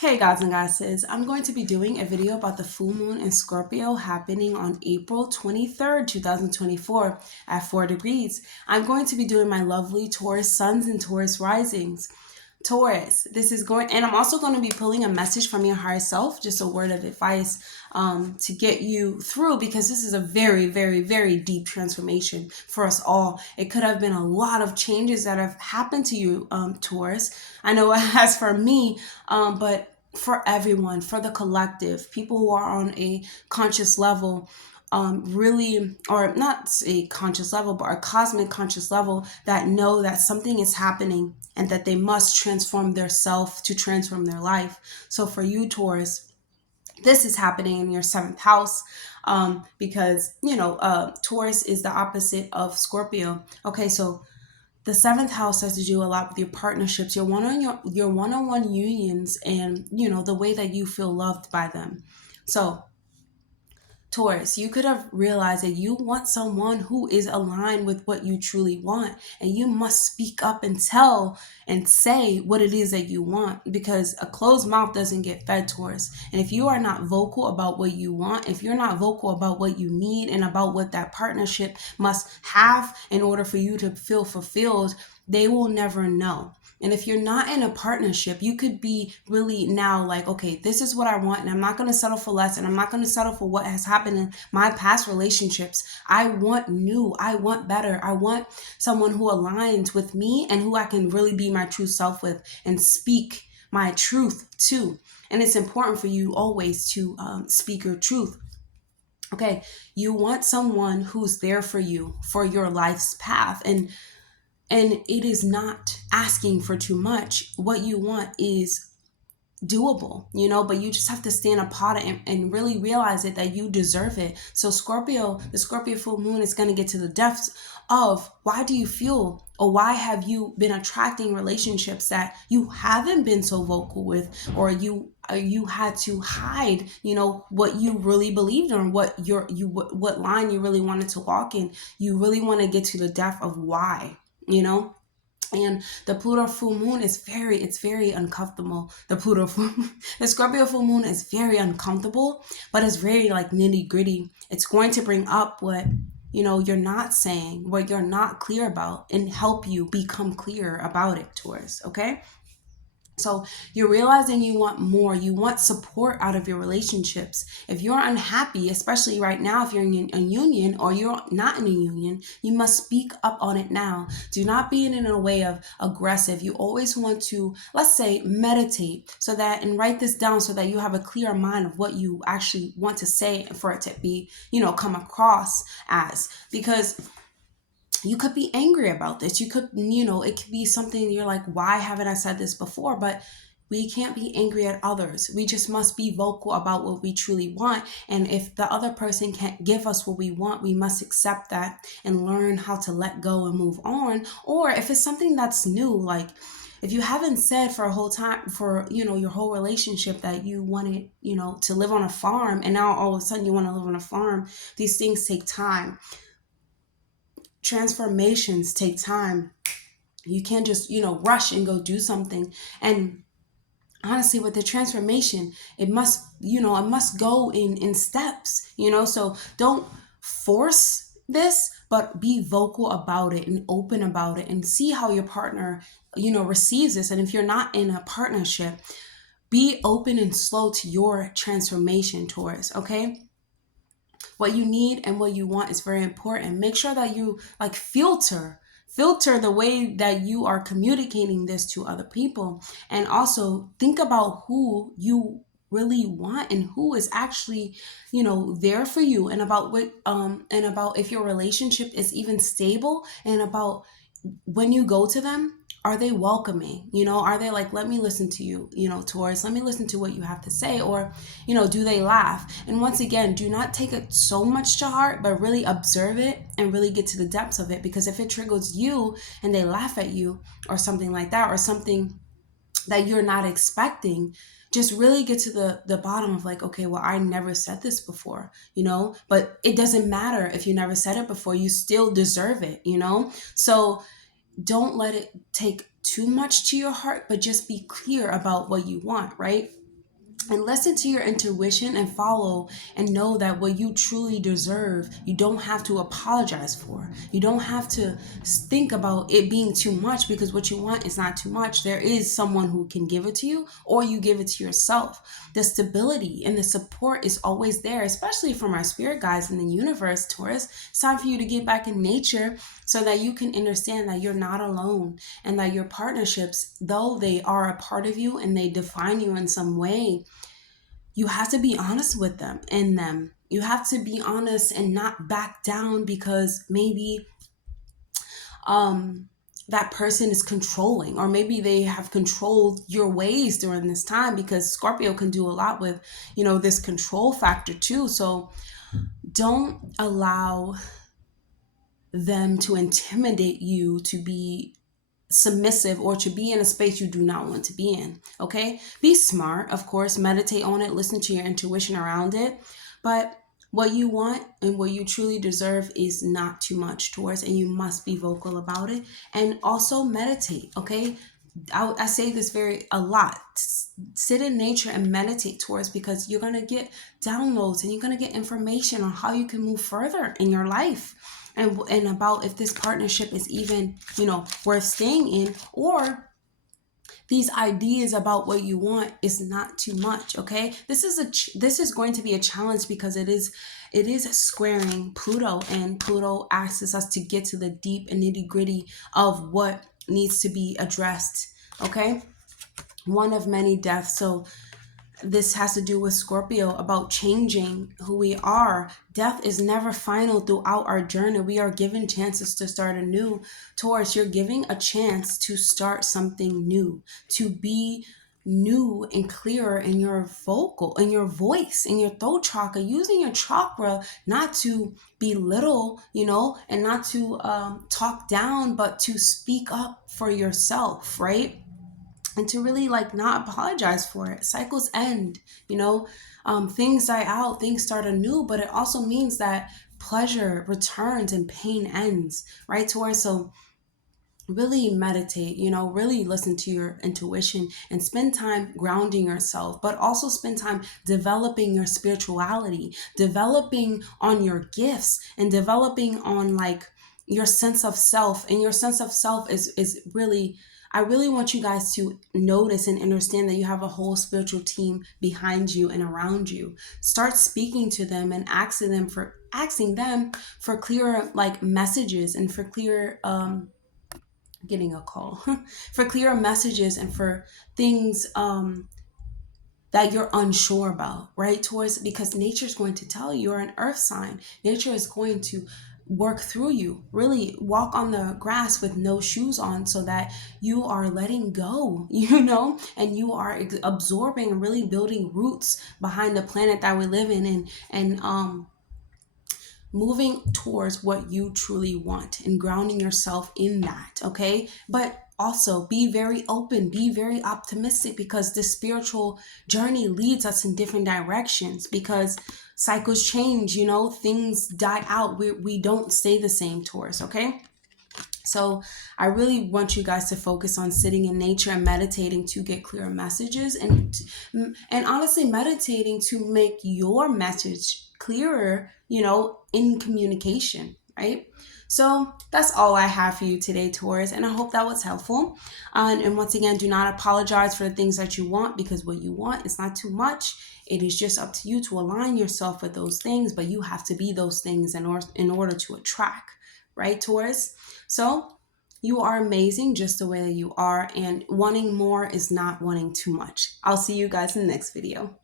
Hey gods and goddesses, I'm going to be doing a video about the full moon in Scorpio happening on April 23rd, 2024 at 4 degrees. I'm going to be doing my lovely Taurus suns and Taurus risings. Taurus, this is going, and I'm also going to be pulling a message from your higher self, just a word of advice to get you through, because this is a very, very, very deep transformation for us all. It could have been a lot of changes that have happened to you, Taurus. I know it has for me, but for everyone, for the collective, people who are on a conscious level, really, or not a conscious level, but a cosmic conscious level, that know that something is happening and that they must transform their self to transform their life. So for you, Taurus, this is happening in your seventh house, because, Taurus is the opposite of Scorpio. Okay, so the seventh house has to do a lot with your partnerships, your one-on-one unions, and the way that you feel loved by them. So Taurus, you could have realized that you want someone who is aligned with what you truly want, and you must speak up and tell and say what it is that you want, because a closed mouth doesn't get fed, Taurus. And if you are not vocal about what you want, if you're not vocal about what you need and about what that partnership must have in order for you to feel fulfilled, they will never know. And if you're not in a partnership, you could be really now like, okay, this is what I want, and I'm not going to settle for less, and I'm not going to settle for what has happened in my past relationships. I want new, I want better. I want someone who aligns with me and who I can really be my true self with and speak my truth to. And it's important for you always to speak your truth. Okay, you want someone who's there for you for your life's path, and it is not asking for too much. What you want is doable, but you just have to stand apart and really realize it, that you deserve it. So the Scorpio full moon is going to get to the depths of why do you feel, or why have you been attracting relationships that you haven't been so vocal with, or you had to hide, what you really believed in, what line you really wanted to walk in. You really want to get to the depth of why, and the Pluto full moon is it's very uncomfortable. The Scorpio full moon is very uncomfortable, but it's very like nitty gritty. It's going to bring up what, you're not saying, what you're not clear about, and help you become clear about it, Taurus. Okay. So you're realizing you want more. You want support out of your relationships. If you're unhappy, especially right now, if you're in a union or you're not in a union, you must speak up on it now. Do not be in a way of aggressive. You always want to, let's say, meditate and write this down so that you have a clear mind of what you actually want to say, and for it to be, come across as, because you could be angry about this. You could, it could be something you're like, why haven't I said this before? But we can't be angry at others. We just must be vocal about what we truly want. And if the other person can't give us what we want, we must accept that and learn how to let go and move on. Or if it's something that's new, like if you haven't said for a whole time, for, your whole relationship, that you wanted, to live on a farm, and now all of a sudden you want to live on a farm, these things take time. Transformations take time. You can't just, rush and go do something. And honestly, with the transformation, it must go in steps, so don't force this, but be vocal about it and open about it, and see how your partner, receives this. And if you're not in a partnership, be open and slow to your transformation, Taurus. Okay. What you need and what you want is very important. Make sure that you like filter the way that you are communicating this to other people, and also think about who you really want and who is actually, there for you, and about what and about if your relationship is even stable, and about when you go to them, are they welcoming? Are they like, let me listen to you, Taurus, let me listen to what you have to say? Or, do they laugh? And once again, do not take it so much to heart, but really observe it and really get to the depths of it. Because if it triggers you and they laugh at you, or something like that, or something that you're not expecting, just really get to the bottom of like, okay, well, I never said this before, but it doesn't matter if you never said it before, you still deserve it, so don't let it take too much to your heart, but just be clear about what you want, right? And listen to your intuition and follow and know that what you truly deserve, you don't have to apologize for. You don't have to think about it being too much, because what you want is not too much. There is someone who can give it to you, or you give it to yourself. The stability and the support is always there, especially from our spirit guides in the universe, Taurus. It's time for you to get back in nature so that you can understand that you're not alone, and that your partnerships, though they are a part of you and they define you in some way, you have to be honest with them. You have to be honest and not back down because maybe that person is controlling, or maybe they have controlled your ways during this time, because Scorpio can do a lot with, this control factor too. So don't allow them to intimidate you to be submissive or to be in a space you do not want to be in. Okay, be smart, of course, meditate on it, listen to your intuition around it, but what you want and what you truly deserve is not too much, Taurus, and you must be vocal about it. And also meditate. Okay, I say this a lot. Sit in nature and meditate, Taurus, because you're going to get downloads and you're going to get information on how you can move further in your life, and about if this partnership is even, worth staying in, or these ideas about what you want is not too much. Okay, this is going to be a challenge because it is squaring Pluto, and Pluto asks us to get to the deep and nitty gritty of what needs to be addressed. Okay, one of many deaths. So this has to do with Scorpio, about changing who we are. Death is never final throughout our journey. We are given chances to start anew. Taurus, you're giving a chance to start something new, to be new and clearer in your in your voice, in your throat chakra, using your chakra not to belittle, and not to talk down, but to speak up for yourself, right? And to really not apologize for it. Cycles end, things die out, things start anew, but it also means that pleasure returns and pain ends, right? So really meditate, really listen to your intuition and spend time grounding yourself, but also spend time developing your spirituality, developing on your gifts, and developing on your sense of self. And your sense of self is really, I really want you guys to notice and understand that you have a whole spiritual team behind you and around you. Start speaking to them and asking them for clearer messages, and for clear getting a call for clearer messages, and for things that you're unsure about, right? Because nature's going to tell you. You're an earth sign. Nature is going to work through you. Really walk on the grass with no shoes on, so that you are letting go, and you are absorbing and really building roots behind the planet that we live in, and moving towards what you truly want and grounding yourself in that. Okay, but also be very open, be very optimistic, because the spiritual journey leads us in different directions, because cycles change, things die out. We don't stay the same, Taurus. Okay, so I really want you guys to focus on sitting in nature and meditating to get clearer messages, and honestly meditating to make your message clearer, in communication, right? So that's all I have for you today, Taurus, and I hope that was helpful. And once again, do not apologize for the things that you want, because what you want is not too much. It is just up to you to align yourself with those things, but you have to be those things in order to attract, right, Taurus? So you are amazing just the way that you are, and wanting more is not wanting too much. I'll see you guys in the next video.